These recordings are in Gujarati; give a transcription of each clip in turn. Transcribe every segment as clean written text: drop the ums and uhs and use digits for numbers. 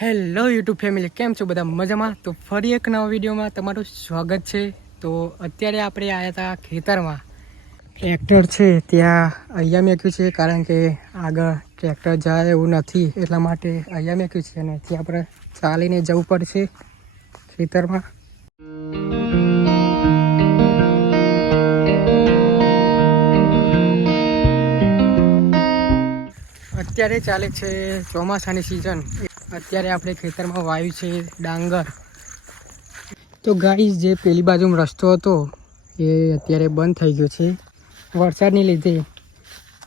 હેલો યુટ્યુબ ફેમિલી, કેમ છો બધા? મજામાં? તો ફરી એક નવા વિડીયોમાં તમારું સ્વાગત છે. તો અત્યારે આપણે આવ્યા હતા ખેતરમાં. ટ્રેક્ટર છે ત્યાં અહીંયા મેક્યું છે, કારણ કે આગળ ટ્રેક્ટર જાય એવું નથી, એટલા માટે અહીંયા મેક્યું છે અને ત્યાં આપણે ચાલીને જવું પડશે ખેતરમાં. અત્યારે ચાલે છે ચોમાસાની સિઝન. અત્યારે આપણે ખેતરમાં વાવ્યું છે ડાંગર. તો ગાઈસ, જે પેલી બાજુમાં રસ્તો હતો એ અત્યારે બંધ થઈ ગયો છે વરસાદને લીધે.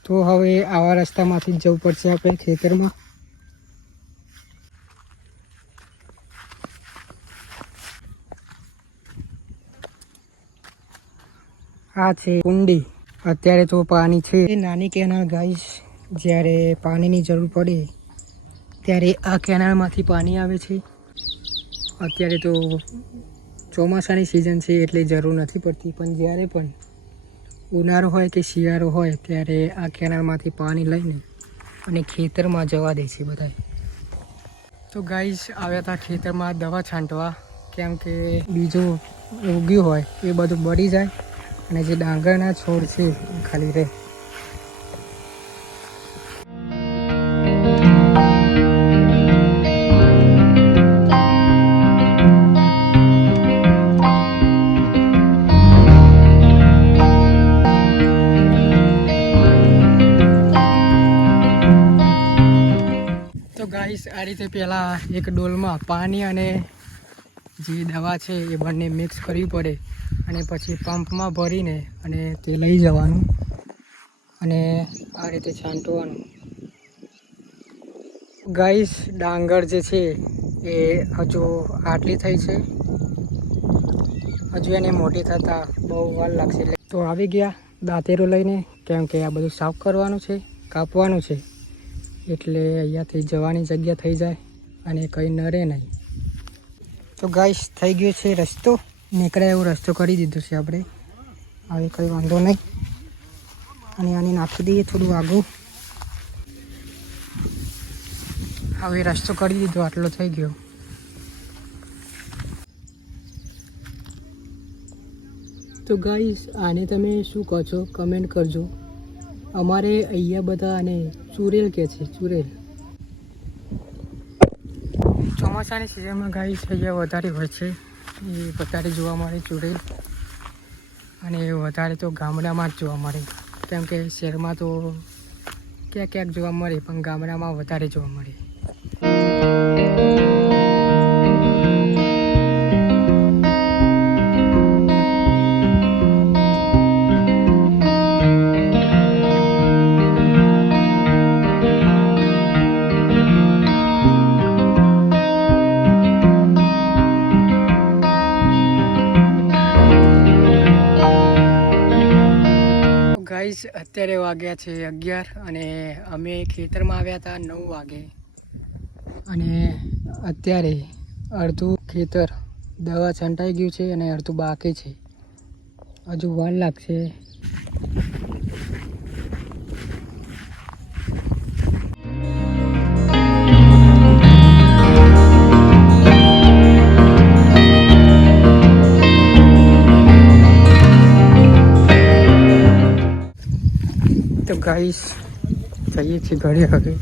તો હવે આવા રસ્તામાંથી જ જવું પડશે આપણે ખેતરમાં. આ છે કુંડી. અત્યારે તો પાણી છે. એ નાની કેનાલ ગાઈસ, જ્યારે પાણીની જરૂર પડે ત્યારે આ કેનાલમાંથી પાણી આવે છે. અત્યારે તો ચોમાસાની સિઝન છે એટલે જરૂર નથી પડતી, પણ જ્યારે પણ ઉનાળો હોય કે શિયાળો હોય ત્યારે આ કેનાલમાંથી પાણી લઈને અને ખેતરમાં જવા દે છે બધા. તો ગાઈસ, આવ્યા હતા ખેતરમાં દવા છાંટવા, કેમ કે બીજું ઉગ્યું હોય એ બધું બળી જાય અને જે ડાંગરના છોડ છે એ ખાલી રહે. તો ગાઈસ, આ રીતે પહેલાં એક ડોલમાં પાણી અને જે દવા છે એ બંને મિક્સ કરવી પડે અને પછી પંપમાં ભરીને અને તે લઈ જવાનું અને આ રીતે છાંટવાનું. ગાઈસ, ડાંગર જે છે એ હજુ આટલી થઈ છે, હજુ એને મોટી થતાં બહુ વાર લાગશે. તો આવી ગયા દાંતેરો લઈને, કેમ કે આ બધું સાફ કરવાનું છે, કાપવાનું છે, એટલે અહીંયાથી જવાની જગ્યા થઈ જાય અને કંઈ નડે નહીં. તો ગાઈસ, થઈ ગયો છે રસ્તો. નીકળ્યા એવો રસ્તો કરી દીધો છે આપણે. હવે કંઈ વાંધો નહીં. અને આને નાખી દઈએ થોડું આગું. હવે રસ્તો કરી દીધો, આટલો થઈ ગયો. તો ગાઈસ, આને તમે શું કહો છો કમેન્ટ કરજો. અમારે અહીંયા બધા આને ચુરેલ કહે છે, ચુરેલ. ચોમાસાની સિઝનમાં ગાઈસ અહીંયા વધારે હોય છે, એ વધારે જોવા મળે ચુરેલ. અને વધારે તો ગામડામાં જ જોવા મળે, કેમ કે શહેરમાં તો ક્યાંક ક્યાંક જોવા મળે, પણ ગામડામાં વધારે જોવા મળે. ગાઈસ, અત્યારે વાગ્યા છે 11 અને અમે ખેતરમાં આવ્યા હતા 9 વાગે. અને અત્યારે અડધું ખેતર દવા છંટાઈ ગયું છે અને અડધું બાકી છે, હજુ વાર લાગશે. તો ગાઈસ, જઈએ છીએ ઘરે હવે.